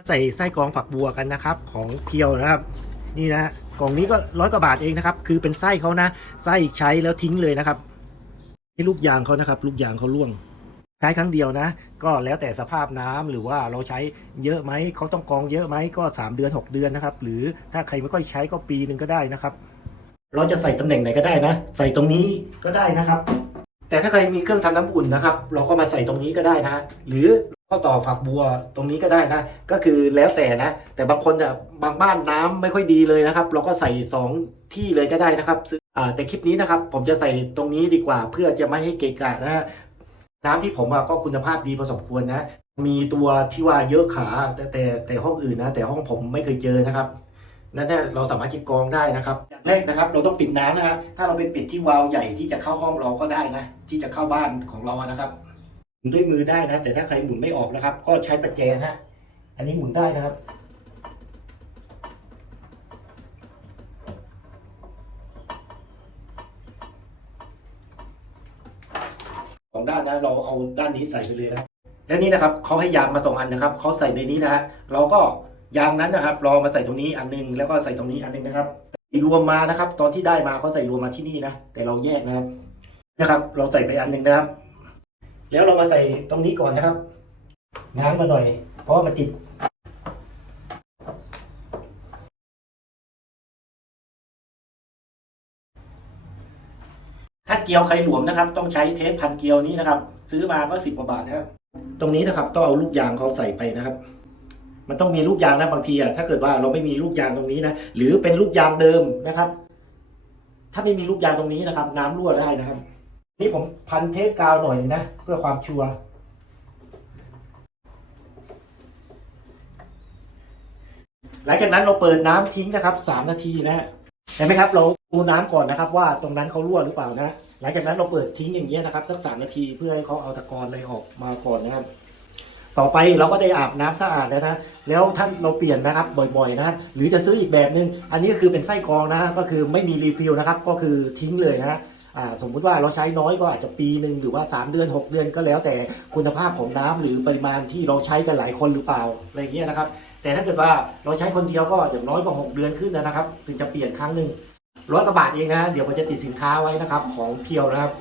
มาใส่ไส้กรองฝักบัวกันนะครับ ของเพียวนะครับ นี่นะกล่องนี้ก็ร้อยกว่าบาทเองนะครับ คือเป็นไส้เขานะ ไส้ใช้แล้วทิ้งเลยนะครับนี่ลูกยางเขานะครับ ลูกยางเขาร่วง ใช้ครั้งเดียวนะ ก็แล้วแต่สภาพน้ำหรือว่าเราใช้เยอะไหมเขาต้องกรองเยอะไหมก็ 3 เดือน 6 เดือนนะครับ หรือถ้าใครไม่ค่อยใช้ก็ปีหนึ่งก็ได้นะครับ เราจะใส่ตำแหน่งไหนก็ได้นะ ใส่ตรงนี้ก็ได้นะครับ แต่ถ้าใครมีเครื่องทำน้ำอุ่นนะครับ เราก็มาใส่ตรงนี้ก็ได้นะ หรือก็ต่อฝักบัวตรงนี้ก็ได้นะ ก็คือแล้วแต่นะ แต่บางคนเนี่ยบางบ้านน้ำไม่ค่อยดีเลยนะครับ เราก็ใส่สองที่เลยก็ได้นะครับแต่คลิปนี้นะครับ ผมจะใส่ตรงนี้ดีกว่า เพื่อจะไม่ให้เกะกะนะน้ำที่ผมก็คุณภาพดีพอสมควรนะ มีตัวที่ว่าเยอะขาแต่แต่แต่ห้องอื่นนะ แต่ห้องผมไม่เคยเจอนะครับ นั่นเนี่ยเราสามารถเช็คกรองได้นะครับอย่างแรกนะครับ เราต้องปิดน้ำนะฮะถ้าเราไปปิดที่วาล์วใหญ่ที่จะเข้าห้องเราก็ได้นะ ที่จะเข้าบ้านของเรานะครับหมุนด้วยมือได้นะ แต่ถ้าใครหมุนไม่ออกนะครับ ก็ใช้ประแจนะฮะอันนี้หมุนได้นะครับสองด้านนะ เราเอาด้านนี้ใส่ไปเลยนะและนี่นะครับเขาให้ยางมาสองอันนะครับเขาใส่ในนี้นะฮะเราก็ ยางนั้นนะครับรามาใส่ตรงนี้อันหนึงแล้วก็ใส่ตรงนี้อันหนึงนะครับรวมมานะครับ ตอนที่ได้มาเขาใส่รวมมาที่นี่นะแต่เราแยกนะครับนะครับ เราใส่ไปอันหนึ่งนะครับ แล้วเรามาใส่ตรงนี้ก่อนนะครับง้างมาหน่อย เพราะมันติดถ้าเกลียวใครหลวมนะครับ ต้องใช้เทปพันเกลียวนี้นะครับ ซื้อมาก็สิบกว่าบาทนะครับ ตรงนี้นะครับต้องเอาลูกยางเขาใส่ไปนะครับ มันต้องมีลูกยางนะบางทีอะถ้าเกิดว่าเราไม่มีลูกยางตรงนี้นะหรือเป็นลูกยางเดิมนะครับ ถ้าไม่มีลูกยางตรงนี้นะครับ น้ำรั่วได้นะครับ นี่ผมพันเทปกาวหน่อยนะ เพื่อความชัวร์หลังจากนั้นเราเปิดน้ำทิ้งนะครับสามนาทีนะเห็นไหมครับ เราดูน้ำก่อนนะครับ ว่าตรงนั้นเขารั่วหรือเปล่านะ หลังจากนั้นเราเปิดทิ้งอย่างเงี้ยนะครับสักสามนาทีเพื่อให้เขาเอาตะกอนอะไรออกมาก่อนนะครับ ต่อไปเราก็ได้อาบน้ำสะอาดแล้วนะแล้วท่านเราเปลี่ยนนะครับบ่อยๆนะหรือจะซื้ออีกแบบนึง อันนี้ก็คือเป็นไส้กรองนะก็คือไม่มีรีฟิลนะครับ ก็คือทิ้งเลยนะอ่าสมมุติว่าเราใช้น้อยก็อาจจะปีหนึ่งหรือว่า 3 เดือน 6 เดือนก็แล้วแต่คุณภาพของน้ำหรือปริมาณที่เราใช้กันหลายคนหรือเปล่าอะไรเงี้ยนะครับ แต่ถ้าเกิดว่าเราใช้คนเดียวก็อย่างน้อยก็6เดือนขึ้นนะครับ ถึงจะเปลี่ยนครั้งหนึ่งร้อยกว่าบาทเองนะเดี๋ยวผมจะติดสินค้าไว้นะครับของเพียวนะครับ